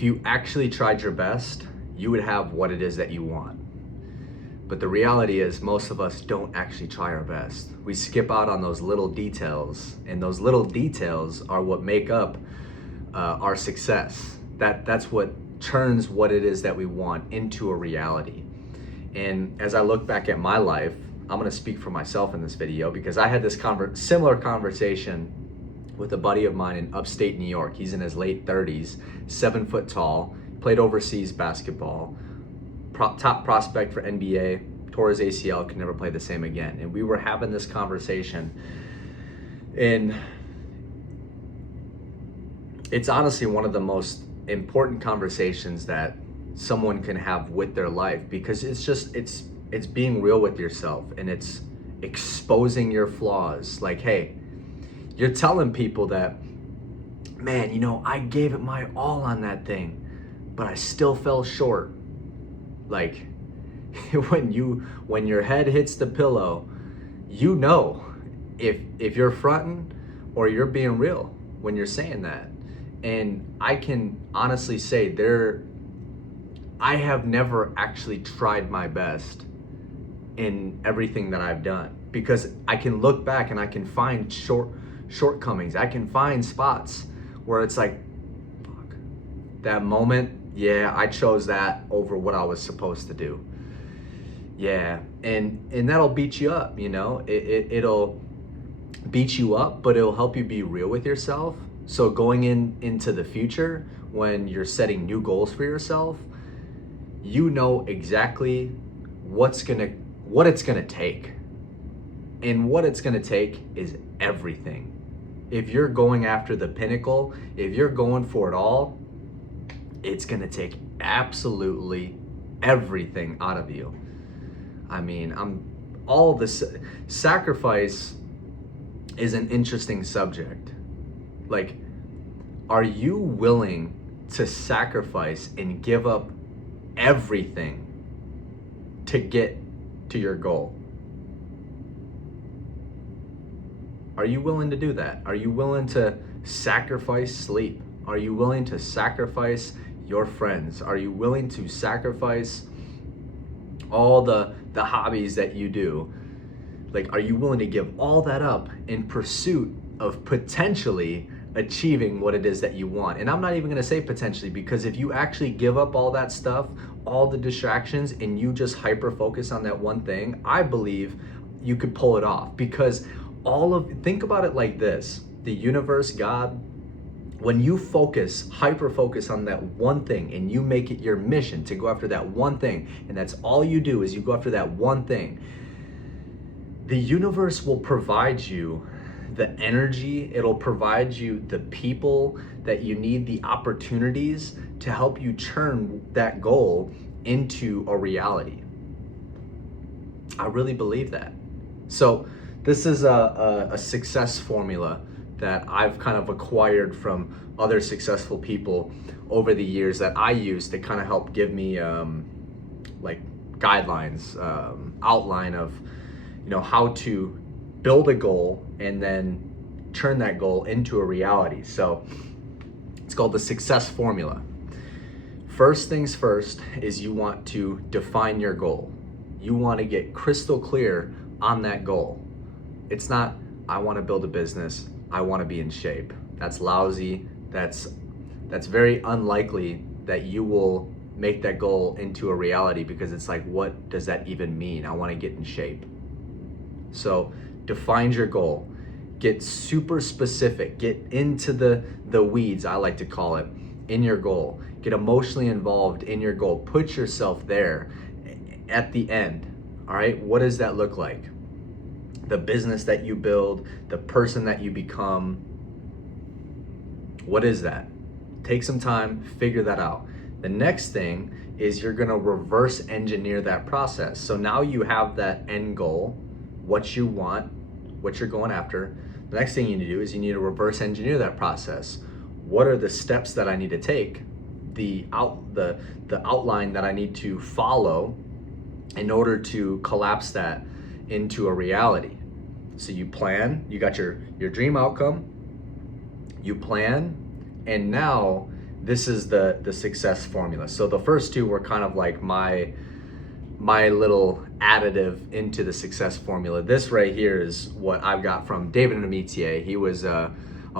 If you actually tried your best, you would have what it is that you want. But the reality is, most of us don't actually try our best. We skip out on those little details, and those little details are what make up our success. That's what turns what it is that we want into a reality. And as I look back at my life, I'm gonna speak for myself in this video because I had this similar conversation with a buddy of mine in upstate New York. He's in his late 30s, 7 foot tall, played overseas basketball, top prospect for NBA, tore his ACL, could never play the same again. And we were having this conversation, and it's honestly one of the most important conversations that someone can have with their life, because it's being real with yourself, and it's exposing your flaws. Like, hey, you're telling people that, man, I gave it my all on that thing, but I still fell short. Like, when your head hits the pillow, if you're fronting or you're being real when you're saying that. And I can honestly say I have never actually tried my best in everything that I've done, because I can look back and I can find shortcomings. I can find spots where it's like, fuck, that moment, yeah, I chose that over what I was supposed to do. Yeah, and that'll beat you up, it'll beat you up, but it'll help you be real with yourself. So going into the future, when you're setting new goals for yourself, you know exactly what it's gonna take. And what it's gonna take is everything. If you're going after the pinnacle, if you're going for it all, it's gonna take absolutely everything out of you. I mean, sacrifice is an interesting subject. Like, are you willing to sacrifice and give up everything to get to your goal? Are you willing to do that? Are you willing to sacrifice sleep? Are you willing to sacrifice your friends? Are you willing to sacrifice all the hobbies that you do? Like, are you willing to give all that up in pursuit of potentially achieving what it is that you want? And I'm not even gonna say potentially, because if you actually give up all that stuff, all the distractions, and you just hyper focus on that one thing, I believe you could pull it off. Because think about it like this: the universe, God, when you hyper focus on that one thing, and you make it your mission to go after that one thing, and that's all you do is you go after that one thing, the universe will provide you the energy, it'll provide you the people that you need, the opportunities to help you turn that goal into a reality. I really believe that. So this is a success formula that I've kind of acquired from other successful people over the years that I use to kind of help give me like guidelines, outline of how to build a goal and then turn that goal into a reality. So it's called the success formula. First things first is you want to define your goal. You want to get crystal clear on that goal. It's not, I want to build a business, I want to be in shape. That's lousy. That's very unlikely that you will make that goal into a reality, because it's like, what does that even mean? I want to get in shape. So define your goal. Get super specific. Get into the weeds, I like to call it, in your goal. Get emotionally involved in your goal. Put yourself there at the end. All right, what does that look like? The business that you build, the person that you become. What is that? Take some time, figure that out. The next thing is you're gonna reverse engineer that process. So now you have that end goal, what you want, what you're going after. The next thing you need to do is you need to reverse engineer that process. What are the steps that I need to take, the outline that I need to follow in order to collapse that into a reality? So you plan, you got your dream outcome, you plan, and now this is the success formula. So the first two were kind of like my little additive into the success formula. This right here is what I've got from David Amitié. He was a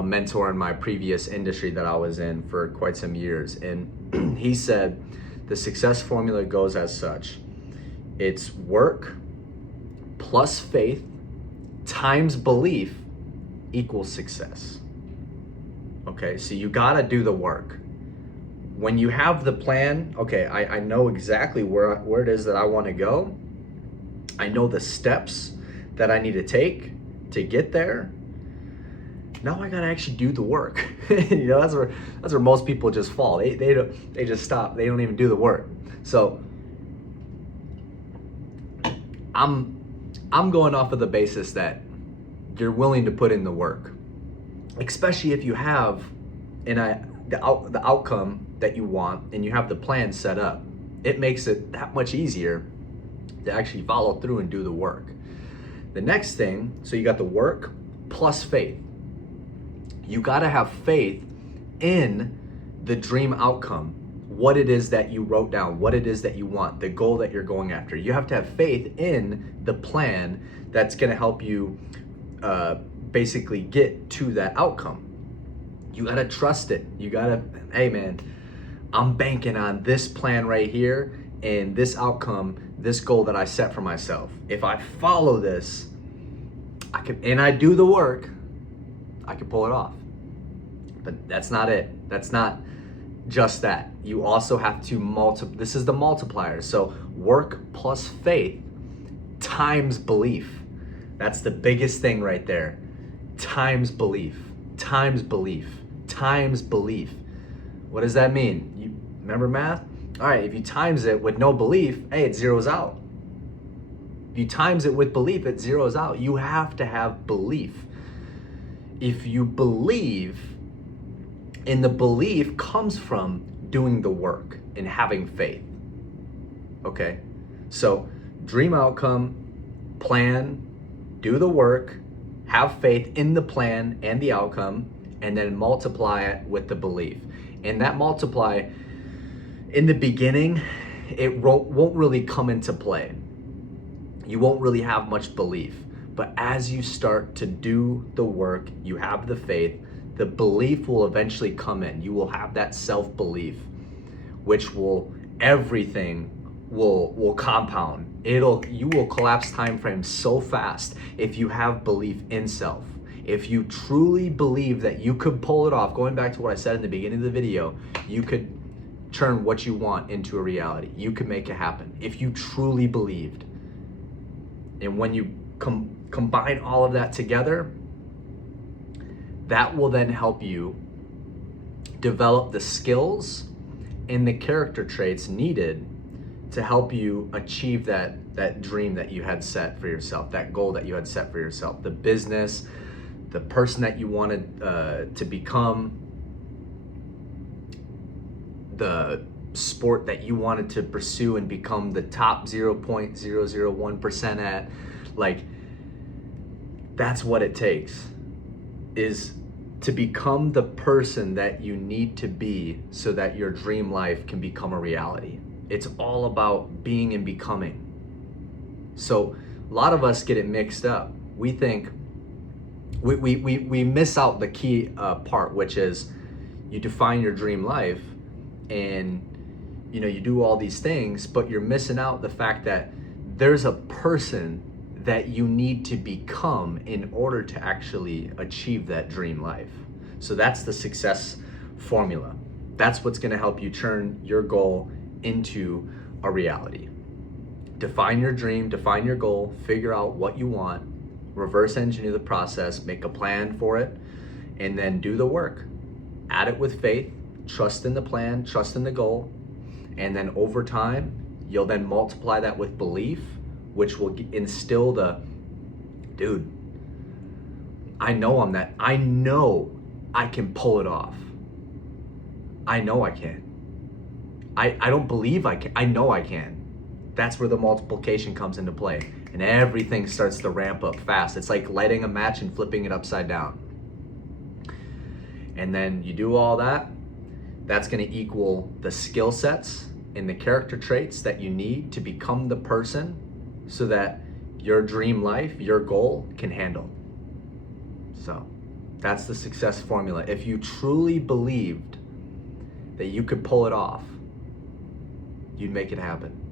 mentor in my previous industry that I was in for quite some years. And he said the success formula goes as such. It's work plus faith times belief equals success. Okay, so you gotta do the work. When you have the plan, okay, I know exactly where it is that I wanna go. I know the steps that I need to take to get there. Now I gotta actually do the work. You know, that's where most people just fall. They just stop. They don't even do the work. So I'm going off of the basis that you're willing to put in the work, especially if you have the outcome that you want and you have the plan set up. It makes it that much easier to actually follow through and do the work. The next thing, so you got the work plus faith. You got to have faith in the dream outcome, what it is that you wrote down, what it is that you want, the goal that you're going after. You have to have faith in the plan that's going to help you basically get to that outcome. You got to trust it. You got to, hey man, I'm banking on this plan right here and this outcome, this goal that I set for myself. If I follow this, I can, and I do the work, I can pull it off. But that's not it. That's not just that. You also have to this is the multiplier. So work plus faith times belief. That's the biggest thing right there. Times belief, times belief, times belief. What does that mean? You remember math? All right, if you times it with no belief, hey, it zeroes out. If you times it with belief, it zeroes out. You have to have belief. If you believe, and the belief comes from doing the work and having faith. Okay? So, dream outcome, plan, do the work, have faith in the plan and the outcome, and then multiply it with the belief. And that multiply, in the beginning, it won't really come into play. You won't really have much belief. But as you start to do the work, you have the faith, the belief will eventually come in. You will have that self-belief, which everything will compound. You will collapse time frames so fast if you have belief in self. If you truly believe that you could pull it off, going back to what I said in the beginning of the video, you could turn what you want into a reality. You could make it happen if you truly believed. And when you combine all of that together, that will then help you develop the skills and the character traits needed to help you achieve that dream that you had set for yourself, that goal that you had set for yourself, the business, the person that you wanted to become, the sport that you wanted to pursue and become the top 0.001% at. Like, that's what it takes, is to become the person that you need to be so that your dream life can become a reality. It's all about being and becoming. So a lot of us get it mixed up. We think we miss out the key part, which is you define your dream life and you do all these things, but you're missing out the fact that there's a person that you need to become in order to actually achieve that dream life. So that's the success formula. That's what's going to help you turn your goal into a reality. Define your dream, define your goal, figure out what you want, reverse engineer the process, make a plan for it, and then do the work. Add it with faith, trust in the plan, trust in the goal, and then over time, you'll then multiply that with belief, which will instill dude, I know I can pull it off. I know I can. I don't believe I can. I know I can. That's where the multiplication comes into play. And everything starts to ramp up fast. It's like lighting a match and flipping it upside down. And then you do all that. that's going to equal the skill sets and the character traits that you need to become the person so that your dream life, your goal, can handle. So that's the success formula. If you truly believed that you could pull it off, you'd make it happen.